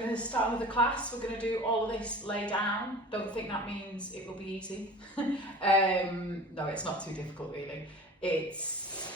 going to start with the class. We're going to do all of this lay down. Don't think that means it will be easy. No, it's not too difficult really. It's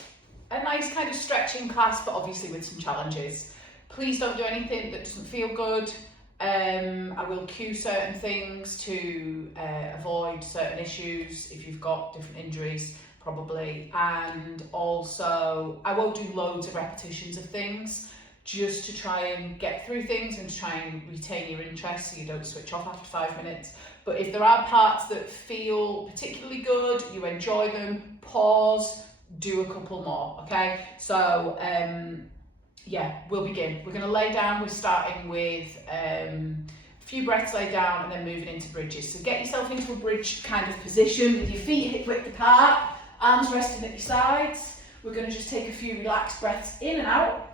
a nice kind of stretching class, but obviously with some challenges. Please don't do anything that doesn't feel good. I will cue certain things to avoid certain issues if you've got different injuries, probably. And also, I won't do loads of repetitions of things, just to try and get through things and try and retain your interest so you don't switch off after 5 minutes. But if there are parts that feel particularly good, you enjoy them, pause, do a couple more, okay? So, yeah, we'll begin. We're going to lay down. We're starting with a few breaths laid down and then moving into bridges. So get yourself into a bridge kind of position with your feet hip width apart, arms resting at your sides. We're going to just take a few relaxed breaths in and out.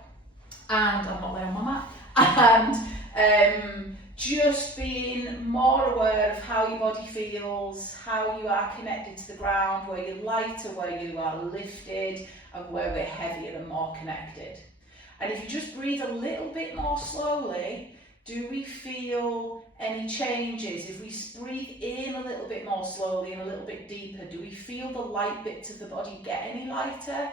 And I'm not laying on my mat. And just being more aware of how your body feels, how you are connected to the ground, where you're lighter, where you are lifted, and where we're heavier and more connected. And if you just breathe a little bit more slowly, do we feel any changes? If we breathe in a little bit more slowly and a little bit deeper, do we feel the light bits of the body get any lighter?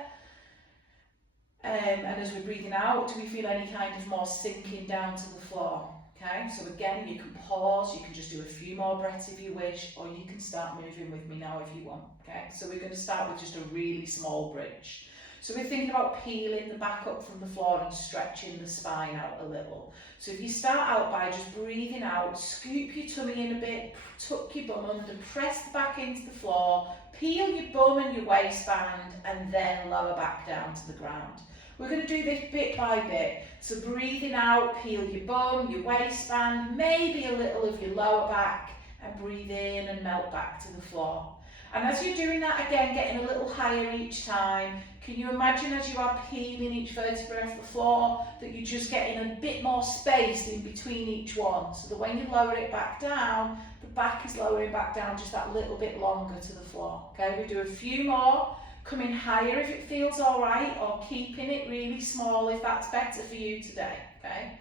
And as we're breathing out, do we feel any kind of more sinking down to the floor? Okay, so again, you can pause, you can just do a few more breaths if you wish, or you can start moving with me now if you want. Okay, so we're going to start with just a really small bridge. So we're thinking about peeling the back up from the floor and stretching the spine out a little. So if you start out by just breathing out, scoop your tummy in a bit, tuck your bum under, press the back into the floor, peel your bum and your waistband, and then lower back down to the ground. We're going to do this bit by bit. So breathing out, peel your bum, your waistband, maybe a little of your lower back, and breathe in and melt back to the floor. And as you're doing that again, getting a little higher each time, can you imagine as you are peeling each vertebra off the floor that you're just getting a bit more space in between each one, so that when you lower it back down, the back is lowering back down just that little bit longer to the floor. Okay, we do a few more, coming higher if it feels all right, or keeping it really small if that's better for you today. Okay,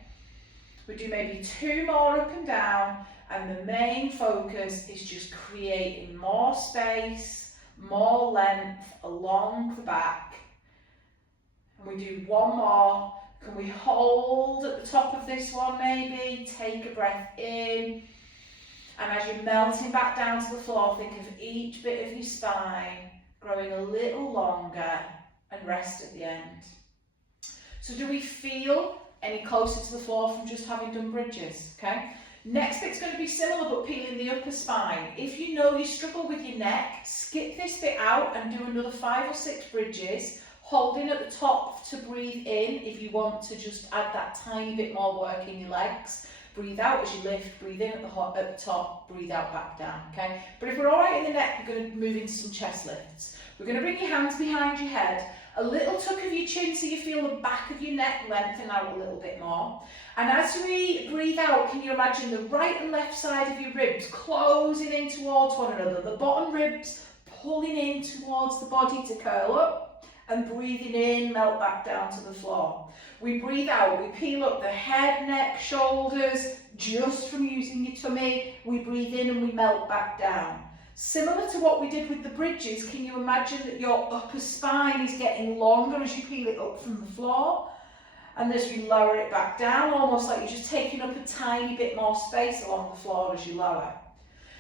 we do maybe 2 more up and down. And the main focus is just creating more space, more length along the back. And we do 1 more. Can we hold at the top of this one maybe? Take a breath in. And as you're melting back down to the floor, think of each bit of your spine growing a little longer, and rest at the end. So do we feel any closer to the floor from just having done bridges? Okay. Next bit's going to be similar, but peeling the upper spine. If you know you struggle with your neck, skip this bit out and do another 5 or 6 bridges, holding at the top to breathe in if you want to just add that tiny bit more work in your legs. Breathe out as you lift, breathe in at the top, breathe out back down, okay? But if we're all right in the neck, we're going to move into some chest lifts. We're going to bring your hands behind your head, a little tuck of your chin so you feel the back of your neck lengthen out a little bit more. And as we breathe out, can you imagine the right and left side of your ribs closing in towards one another, the bottom ribs pulling in towards the body to curl up, and breathing in, melt back down to the floor. We breathe out, we peel up the head, neck, shoulders, just from using your tummy. We breathe in and we melt back down. Similar to what we did with the bridges, can you imagine that your upper spine is getting longer as you peel it up from the floor? And as you lower it back down, almost like you're just taking up a tiny bit more space along the floor as you lower.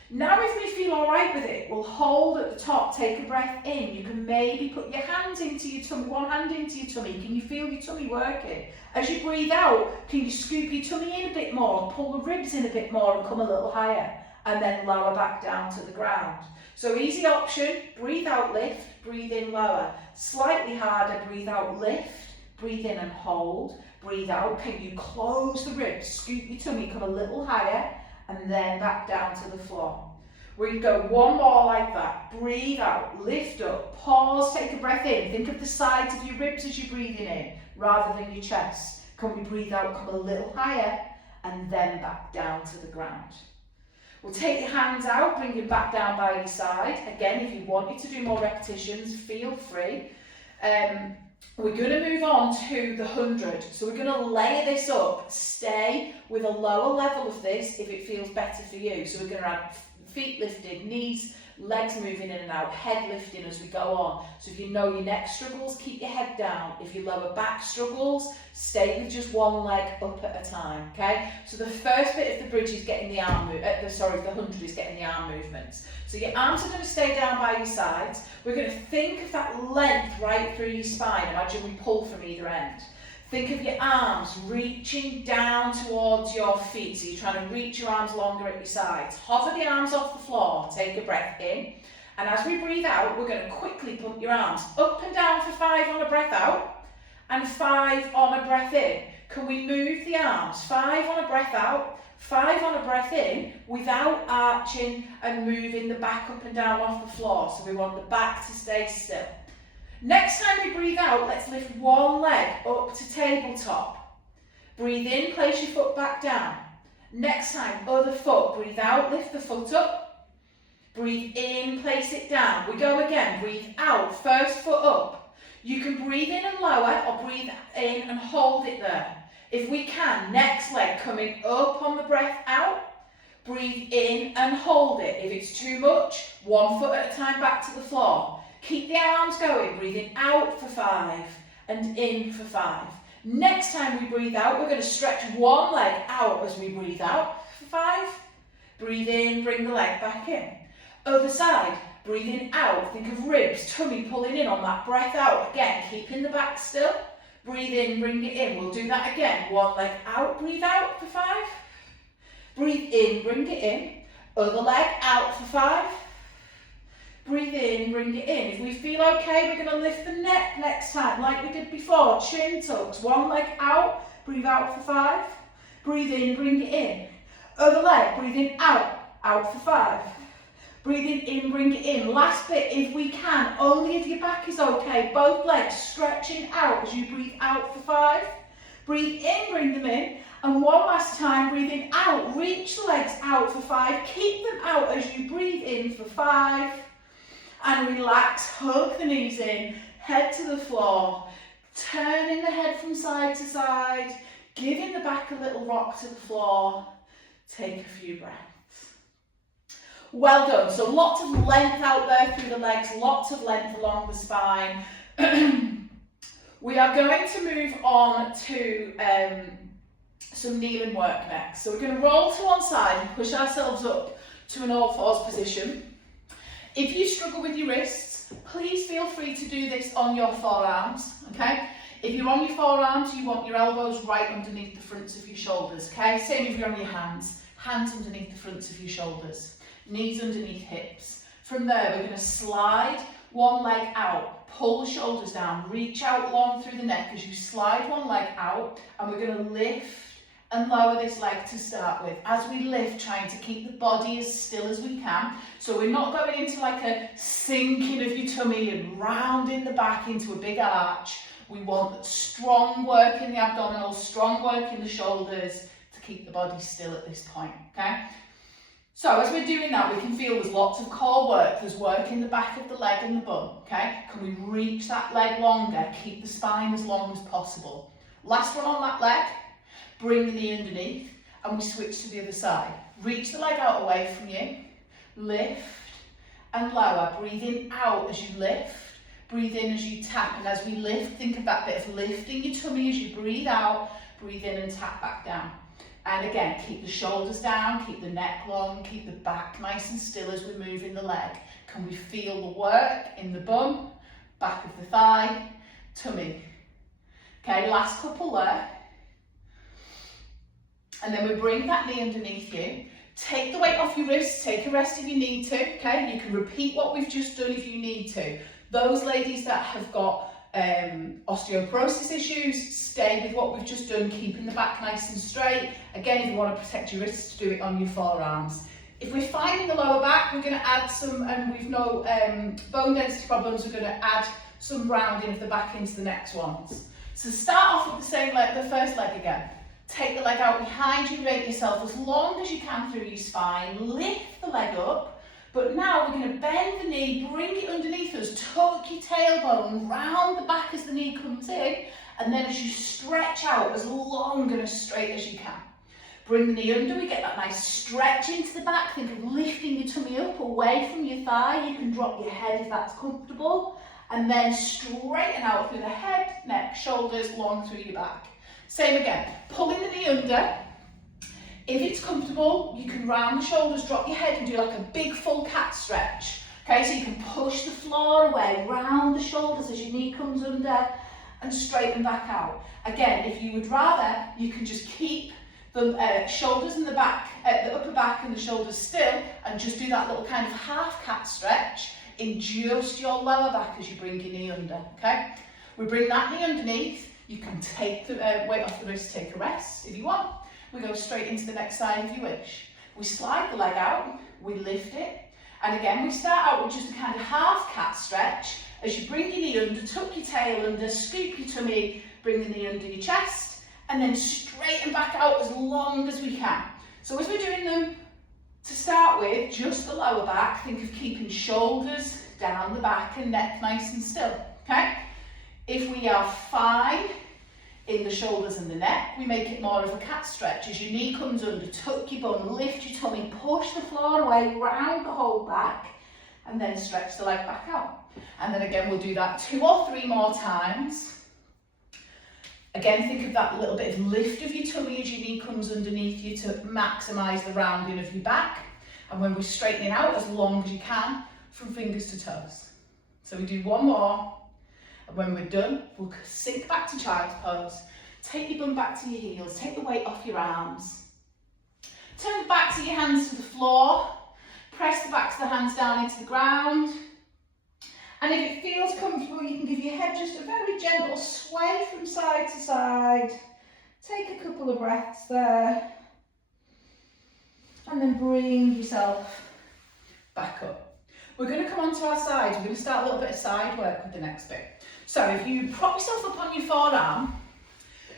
Now if we feel all right with it, we'll hold at the top, take a breath in. You can maybe put your hands into your tummy, one hand into your tummy. Can you feel your tummy working? As you breathe out, can you scoop your tummy in a bit more, pull the ribs in a bit more and come a little higher, and then lower back down to the ground. So easy option, breathe out, lift, breathe in, lower. Slightly harder, breathe out, lift, breathe in and hold, breathe out. Can you close the ribs, scoop your tummy, come a little higher, and then back down to the floor. We go 1 more like that. Breathe out, lift up, pause, take a breath in. Think of the sides of your ribs as you're breathing in, rather than your chest. Can we breathe out, come a little higher, and then back down to the ground. We'll take your hands out, bring them back down by your side. Again, if you wanted to do more repetitions, feel free. we're going to move on to the 100. So we're going to layer this up. Stay with a lower level of this if it feels better for you. So we're going to add feet lifted, knees, legs moving in and out, head lifting as we go on. So if you know your neck struggles, keep your head down. If your lower back struggles, stay with just one leg up at a time, okay? So the first bit of the bridge is getting the arm the 100 is getting the arm movements. So your arms are going to stay down by your sides. We're going to think of that length right through your spine. Imagine we pull from either end. Think of your arms reaching down towards your feet. So you're trying to reach your arms longer at your sides. Hover the arms off the floor. Take a breath in. And as we breathe out, we're going to quickly pump your arms up and down for 5 on a breath out and 5 on a breath in. Can we move the arms? 5 on a breath out, 5 on a breath in without arching and moving the back up and down off the floor. So we want the back to stay still. Next time we breathe out, let's lift one leg up to tabletop. Breathe in, place your foot back down. Next time, other foot, breathe out, lift the foot up. Breathe in, place it down. We go again, breathe out, first foot up. You can breathe in and lower or breathe in and hold it there. If we can, next leg coming up on the breath out. Breathe in and hold it. If it's too much, one foot at a time back to the floor. Keep the arms going, breathing out for 5 and in for 5. Next time we breathe out, we're going to stretch one leg out as we breathe out for 5. Breathe in, bring the leg back in. Other side, breathing out, think of ribs, tummy pulling in on that breath out. Again, keeping the back still. Breathe in, bring it in. We'll do that again. One leg out, breathe out for 5. Breathe in, bring it in. Other leg out for 5. Breathe in, bring it in. If we feel okay, we're going to lift the neck next time, like we did before. Chin tucks. One leg out, breathe out for 5. Breathe in, bring it in. Other leg, breathing out, out for 5. Breathing in, bring it in. Last bit, if we can, only if your back is okay. Both legs stretching out as you breathe out for 5. Breathe in, bring them in. And one last time, breathing out, reach the legs out for 5. Keep them out as you breathe in for 5. And relax, hug the knees in, head to the floor, turning the head from side to side, giving the back a little rock to the floor. Take a few breaths. Well done. So lots of length out there through the legs, lots of length along the spine. We are going to move on to some kneeling work next. So we're going to roll to one side and push ourselves up to an all fours position. If you struggle with your wrists, please feel free to do this on your forearms, okay? If you're on your forearms, you want your elbows right underneath the fronts of your shoulders, okay? Same if you're on your hands underneath the fronts of your shoulders, knees underneath hips. From there, we're going to slide one leg out, pull the shoulders down, reach out long through the neck as you slide one leg out, and we're going to lift and lower this leg to start with. As we lift, trying to keep the body as still as we can. So we're not going into like a sinking of your tummy and rounding the back into a big arch. We want strong work in the abdominals, strong work in the shoulders to keep the body still at this point, okay? So as we're doing that, we can feel there's lots of core work. There's work in the back of the leg and the bum, okay? Can we reach that leg longer? Keep the spine as long as possible. Last one on that leg. Bring the knee underneath and we switch to the other side. Reach the leg out away from you. Lift and lower. Breathing out as you lift. Breathe in as you tap. And as we lift, think of that bit of lifting your tummy as you breathe out. Breathe in and tap back down. And again, keep the shoulders down, keep the neck long, keep the back nice and still as we're moving the leg. Can we feel the work in the bum, back of the thigh, tummy? Okay, last couple there. And then we bring that knee underneath you. Take the weight off your wrists, take a rest if you need to, okay? You can repeat what we've just done if you need to. Those ladies that have got osteoporosis issues, stay with what we've just done, keeping the back nice and straight. Again, if you want to protect your wrists, do it on your forearms. If we're fine in the lower back, we're going to add some, and we've no bone density problems, we're going to add some rounding of the back into the next ones. So start off with the same leg, the first leg again. Take the leg out behind you, rate yourself as long as you can through your spine. Lift the leg up, But now we're going to bend the knee, bring it underneath us, tuck your tailbone round the back as the knee comes in, and then as you stretch out as long and as straight as you can. Bring the knee under, we get that nice stretch into the back. Think of lifting your tummy up away from your thigh. You can drop your head if that's comfortable. And then straighten out through the head, neck, shoulders, long through your back. Same again, pulling the knee under. If it's comfortable, you can round the shoulders, drop your head and do like a big full cat stretch. Okay, so you can push the floor away, round the shoulders as your knee comes under and straighten back out. Again, if you would rather, you can just keep the shoulders and the back, the upper back and the shoulders still and just do that little kind of half cat stretch in just your lower back as you bring your knee under, okay? We bring that knee underneath. You can take the weight off the wrist, take a rest if you want. We go straight into the next side if you wish. We slide the leg out, we lift it, and again we start out with just a kind of half cat stretch. As you bring your knee under, tuck your tail under, scoop your tummy, bring the knee under your chest, and then straighten back out as long as we can. So as we're doing them, to start with, just the lower back, think of keeping shoulders down the back and neck nice and still, okay? If we are fine in the shoulders and the neck, we make it more of a cat stretch. As your knee comes under, tuck your bum, lift your tummy, push the floor away, round the whole back, and then stretch the leg back out. And then again, we'll do that 2 or 3 more times. Again, think of that little bit of lift of your tummy as your knee comes underneath you to maximise the rounding of your back. And when we're straightening out, as long as you can, from fingers to toes. So we do 1 more. And when we're done, we'll sink back to child's pose. Take your bum back to your heels, take the weight off your arms. Turn the backs of your hands to the floor. Press the backs of the hands down into the ground. And if it feels comfortable, you can give your head just a very gentle sway from side to side. Take a couple of breaths there. And then bring yourself back up. We're going to come onto our sides. We're going to start a little bit of side work with the next bit. So if you prop yourself up on your forearm,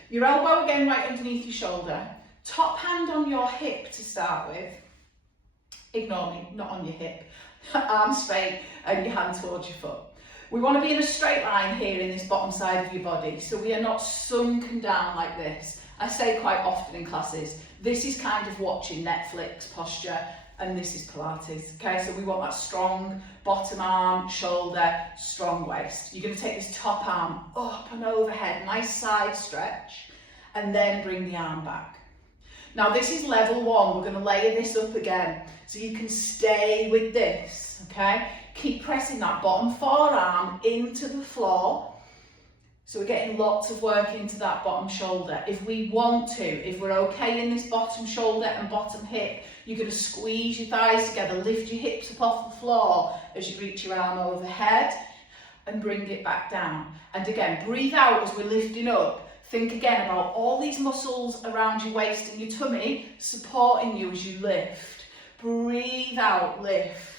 your elbow again right underneath your shoulder, top hand on your hip to start with. Ignore me, not on your hip. Arm straight and your hand towards your foot. We want to be in a straight line here in this bottom side of your body, so we are not sunken down like this. I say quite often in classes, this is kind of watching Netflix posture, and this is Pilates, okay? So we want that strong bottom arm, shoulder, strong waist. You're going to take this top arm up and overhead, nice side stretch, and then bring the arm back. Now this is level 1, we're going to layer this up again, so you can stay with this, okay? Keep pressing that bottom forearm into the floor. So we're getting lots of work into that bottom shoulder. If we want to, if we're okay in this bottom shoulder and bottom hip, you're going to squeeze your thighs together, lift your hips up off the floor as you reach your arm overhead and bring it back down. And again, breathe out as we're lifting up. Think again about all these muscles around your waist and your tummy supporting you as you lift. Breathe out, lift.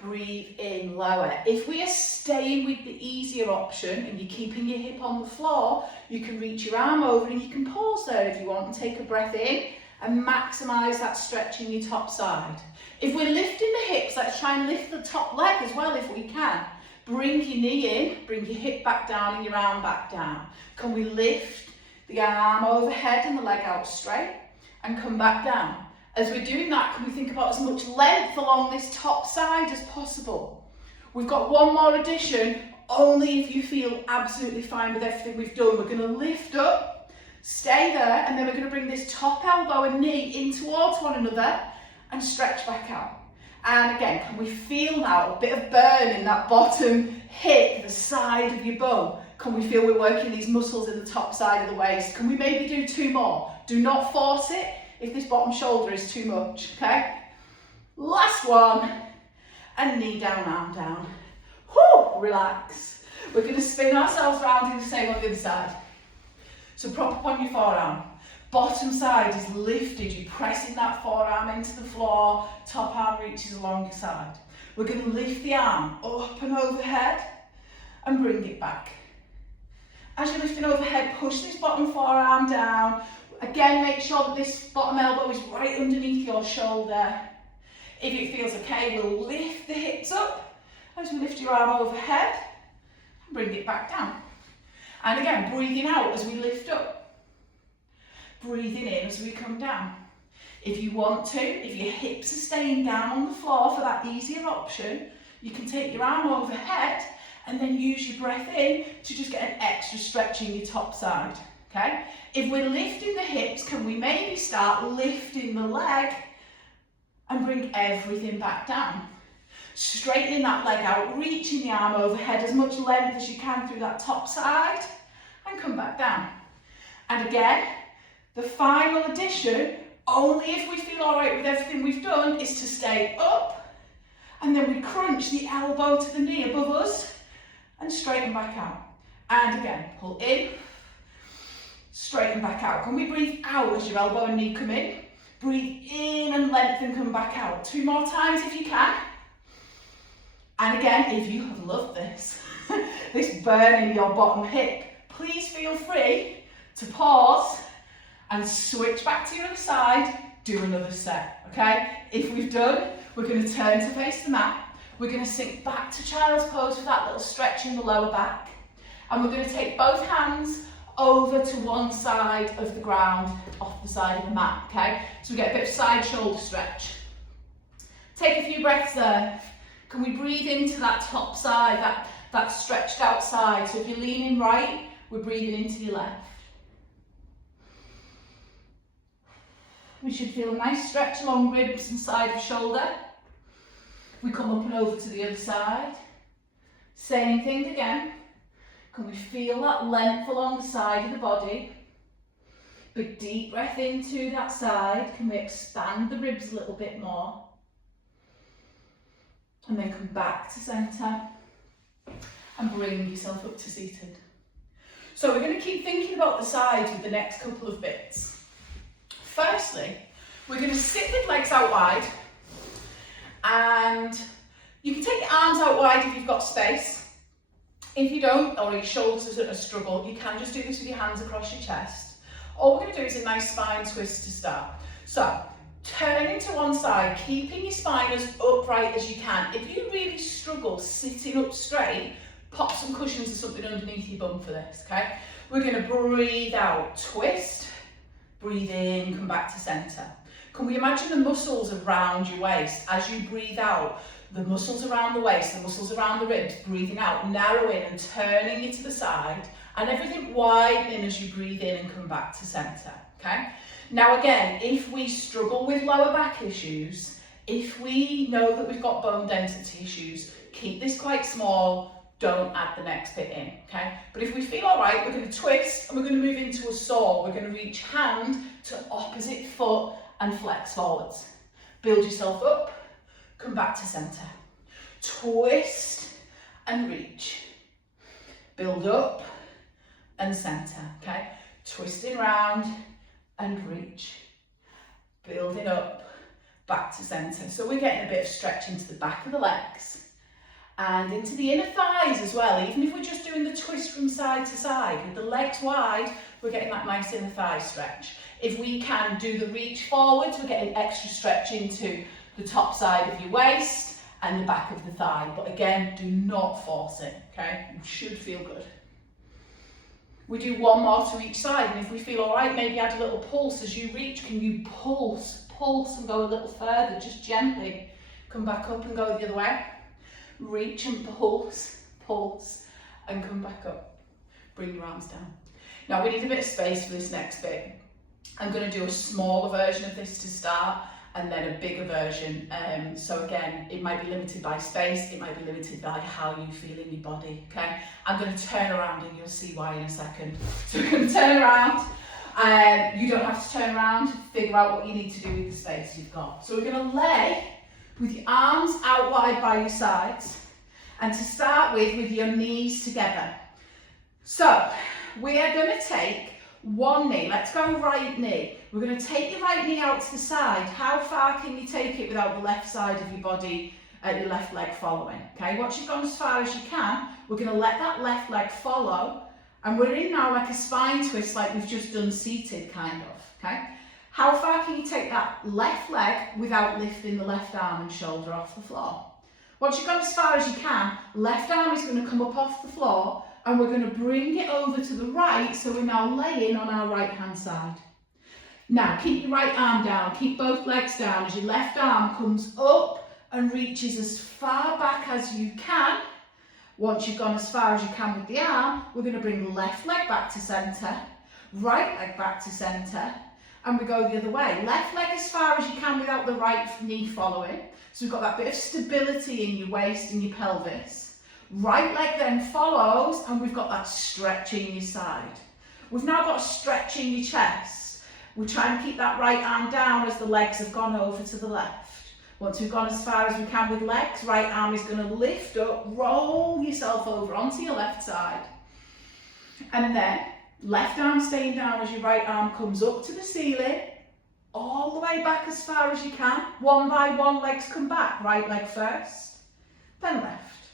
Breathe in, lower. If we are staying with the easier option and you're keeping your hip on the floor, you can reach your arm over and you can pause there if you want and take a breath in and maximise that stretch in your top side. If we're lifting the hips, let's try and lift the top leg as well if we can. Bring your knee in, bring your hip back down and your arm back down. Can we lift the arm overhead and the leg out straight and come back down? As we're doing that, can we think about as much length along this top side as possible? We've got 1 more addition, only if you feel absolutely fine with everything we've done. We're going to lift up, stay there, and then we're going to bring this top elbow and knee in towards one another and stretch back out. And again, can we feel now a bit of burn in that bottom hip, the side of your bum? Can we feel we're working these muscles in the top side of the waist? Can we maybe do 2 more? Do not force it if this bottom shoulder is too much, okay? Last one, and knee down, arm down. Whew, relax. We're going to spin ourselves around, do the same on the other side. So prop up on your forearm. Bottom side is lifted, you're pressing that forearm into the floor, top arm reaches along your side. We're going to lift the arm up and overhead and bring it back. As you're lifting overhead, push this bottom forearm down. Again, make sure that this bottom elbow is right underneath your shoulder. If it feels okay, we'll lift the hips up as we lift your arm overhead and bring it back down. And again, breathing out as we lift up. Breathing in as we come down. If you want to, if your hips are staying down on the floor for that easier option, you can take your arm overhead and then use your breath in to just get an extra stretch in your top side, okay? If we're lifting the hips, can we maybe start lifting the leg and bring everything back down? Straightening that leg out, reaching the arm overhead as much length as you can through that top side, and come back down. And again, the final addition, only if we feel all right with everything we've done, is to stay up, and then we crunch the elbow to the knee above us, and straighten back out. And again, pull in, straighten back out. Can we breathe out as your elbow and knee come in? Breathe in and lengthen, come back out. 2 more times if you can. And again, if you have loved this, this burn in your bottom hip, please feel free to pause and switch back to your other side, do another set, okay? If we've done, we're going to turn to face the mat. We're going to sink back to child's pose with that little stretch in the lower back. And we're going to take both hands over to one side of the ground, off the side of the mat, okay? So we get a bit of side shoulder stretch. Take a few breaths there. Can we breathe into that top side, that stretched out side? So if you're leaning right, we're breathing into your left. We should feel a nice stretch along ribs and side of shoulder. We come up and over to the other side. Same thing again. Can we feel that length along the side of the body? Big deep breath into that side. Can we expand the ribs a little bit more? And then come back to centre and bring yourself up to seated. So we're going to keep thinking about the sides with the next couple of bits. Firstly, we're going to sit with legs out wide, and you can take your arms out wide if you've got space. If you don't, or your shoulders are a struggle, you can just do this with your hands across your chest. All we're going to do is a nice spine twist to start. So, turning to one side, keeping your spine as upright as you can. If you really struggle sitting up straight, pop some cushions or something underneath your bum for this, okay? We're going to breathe out, twist, breathe in, come back to centre. Can we imagine the muscles around your waist as you breathe out? The muscles around the waist, the muscles around the ribs, breathing out, narrowing and turning you to the side, and everything widening as you breathe in and come back to centre, okay? Now again, if we struggle with lower back issues, if we know that we've got bone density issues, keep this quite small, don't add the next bit in, okay? But if we feel all right, we're going to twist and we're going to move into a saw. We're going to reach hand to opposite foot and flex forwards. Build yourself up, come back to centre. Twist and reach. Build up and centre, okay? Twisting round and reach. Building up, back to centre. So we're getting a bit of stretch into the back of the legs and into the inner thighs as well. Even if we're just doing the twist from side to side, with the legs wide, we're getting that nice inner thigh stretch. If we can do the reach forwards, we're getting extra stretch into the top side of your waist and the back of the thigh. But again, do not force it, okay? You should feel good. We do one more to each side, and if we feel all right, maybe add a little pulse as you reach. Can you pulse and go a little further, just gently. Come back up and go the other way. Reach and pulse, and come back up. Bring your arms down. Now we need a bit of space for this next bit. I'm going to do a smaller version of this to start, and then a bigger version. So again, it might be limited by space, it might be limited by how you feel in your body, okay? I'm going to turn around and you'll see why in a second. So we're going to turn around. You don't have to turn around, figure out what you need to do with the space you've got. So we're going to lay with your arms out wide by your sides, and to start with your knees together. So we are going to take one knee, let's go right knee. We're going to take your right knee out to the side. How far can you take it without the left side of your body, your left leg following? Okay, once you've gone as far as you can, we're going to let that left leg follow, and we're in now like a spine twist like we've just done seated kind of, okay? How far can you take that left leg without lifting the left arm and shoulder off the floor? Once you've gone as far as you can, left arm is going to come up off the floor and we're going to bring it over to the right, so we're now laying on our right hand side. Now keep your right arm down, keep both legs down as your left arm comes up and reaches as far back as you can. Once you've gone as far as you can with the arm, we're going to bring left leg back to centre, right leg back to centre, and we go the other way. Left leg as far as you can without the right knee following. So we've got that bit of stability in your waist and your pelvis. Right leg then follows, and we've got that stretch in your side. We've now got a stretch in your chest. We're trying to keep that right arm down as the legs have gone over to the left. Once we've gone as far as we can with legs, right arm is going to lift up, roll yourself over onto your left side. And then left arm staying down as your right arm comes up to the ceiling, all the way back as far as you can. One by one, legs come back. Right leg first, then left.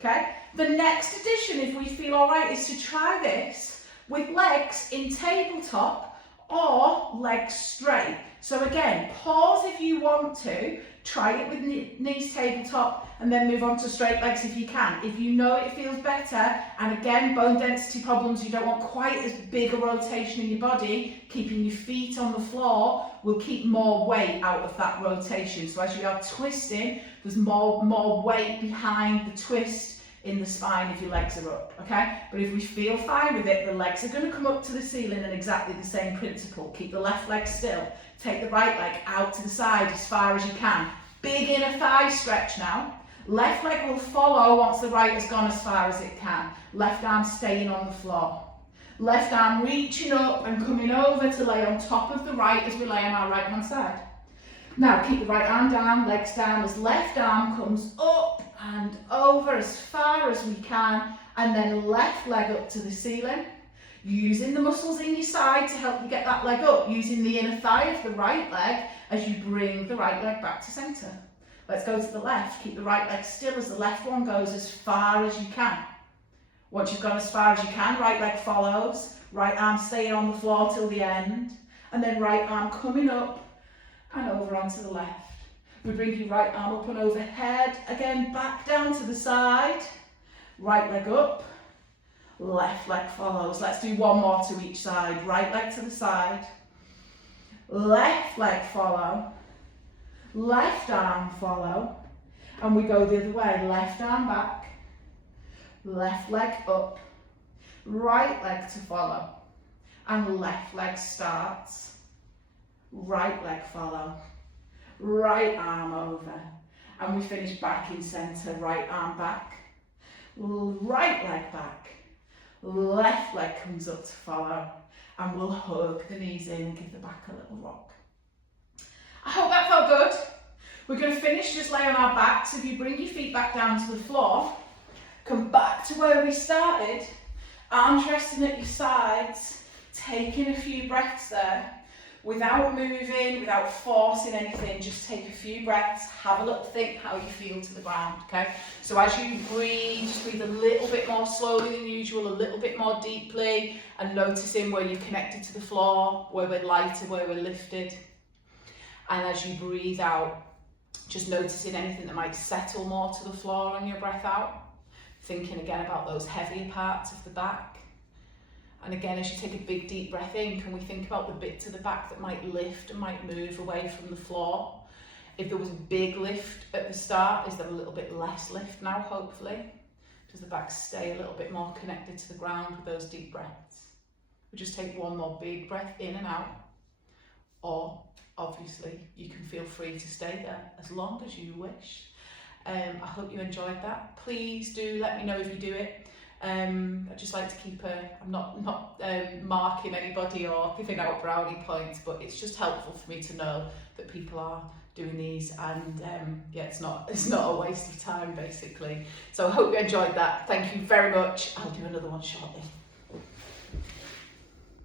Okay? The next addition, if we feel all right, is to try this with legs in tabletop or legs straight. So again, pause if you want to, try it with knees tabletop and then move on to straight legs if you can. If you know it feels better, and again, bone density problems, you don't want quite as big a rotation in your body, keeping your feet on the floor will keep more weight out of that rotation. So as you are twisting, there's more weight behind the twist in the spine if your legs are up, okay? But if we feel fine with it, the legs are going to come up to the ceiling in exactly the same principle. Keep the left leg still. Take the right leg out to the side as far as you can. Big inner thigh stretch now. Left leg will follow once the right has gone as far as it can. Left arm staying on the floor. Left arm reaching up and coming over to lay on top of the right as we lay on our right hand side. Now keep the right arm down, legs down as left arm comes up and over as far as we can, and then left leg up to the ceiling. Using the muscles in your side to help you get that leg up, using the inner thigh of the right leg as you bring the right leg back to centre. Let's go to the left. Keep the right leg still as the left one goes as far as you can. Once you've gone as far as you can, right leg follows, right arm staying on the floor till the end, and then right arm coming up and over onto the left. We bring your right arm up and overhead, again back down to the side, right leg up, left leg follows. Let's do one more to each side. Right leg to the side, left leg follow, left arm follow, and we go the other way. Left arm back, left leg up, right leg to follow, and left leg starts. Right leg follow, right arm over, and we finish back in centre. Right arm back, right leg back, left leg comes up to follow, and we'll hug the knees in and give the back a little rock. I hope that felt good. We're going to finish just lay on our backs. So if you bring your feet back down to the floor, come back to where we started, arms resting at your sides, taking a few breaths there. Without moving, without forcing anything, just take a few breaths, have a little think how you feel to the ground, okay? So as you breathe, just breathe a little bit more slowly than usual, a little bit more deeply, and noticing where you're connected to the floor, where we're lighter, where we're lifted. And as you breathe out, just noticing anything that might settle more to the floor on your breath out. Thinking again about those heavier parts of the back. And again, as you take a big deep breath in, can we think about the bit to the back that might lift and might move away from the floor? If there was a big lift at the start, is there a little bit less lift now, hopefully? Does the back stay a little bit more connected to the ground with those deep breaths? We just take one more big breath in and out. Or, obviously, you can feel free to stay there as long as you wish. I hope you enjoyed that. Please do let me know if you do it. I just like to keep I'm not marking anybody or giving out brownie points, but it's just helpful for me to know that people are doing these, and yeah, it's not a waste of time basically. So I hope you enjoyed that. Thank you very much. I'll do another one shortly.